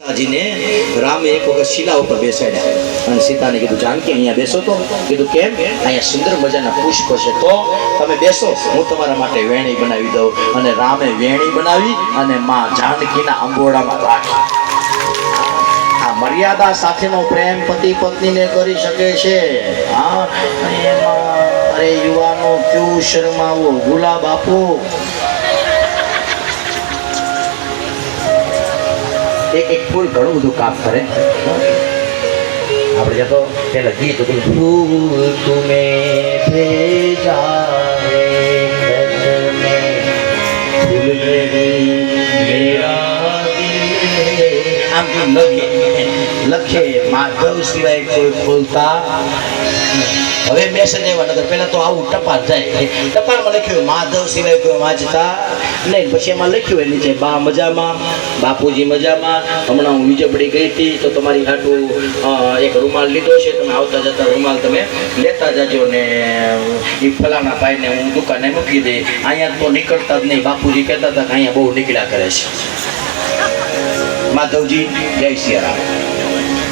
ને રામે એક વખત શિલા ઉપર બેસાડ્યા અને સીતાને કીધું જાનકી અહીંયા બેસો તો કીધું કેમ અહીંયા સુંદર મજાના પુષ્પ છે તો તમે બેસો હું તમારા માટે વેણી બનાવી દઉં અને રામે વેણી બનાવી અને માં જાનકીના અંગોડામાં રાખી આ મર્યાદા સાથેનો પ્રેમ પતિ પત્નીને કરી શકે છે હા એમાં અરે યુવાનો ક્યું શરમાવો ગુલાબ આપો एक फूल घणું બધું કામ કરે આપણે જતો પેલા ગીત હતું ફૂલ તુમે ભેજા હે ફૂલ મેરા દિલ આમ તો લખે માધવ સિવાય કોઈ બોલતા હવે મેસેજ આવ્યા નગર પહેલા તો આવું ટપાલ જાય ટપાલમાં લખ્યું માધવ સિવાય કોઈ વાંચતા નહીં પછી એમાં લખ્યું એ નીચે બા મજામાં બાપુજી મજામાં હમણાં હું વીજળી ગઈ હતી તો તમારી હાટું એક રૂમાલ લીધો છે તમે આવતા જતા રૂમાલ તમે લેતા જાજો ને એ ફલાણા ભાઈને હું દુકાને મૂકી દે અહીંયા તો નીકળતા જ નહીં બાપુજી કહેતા હતા કે અહીંયા બહુ નીકળ્યા કરે છે માધવજી જય સિયારામ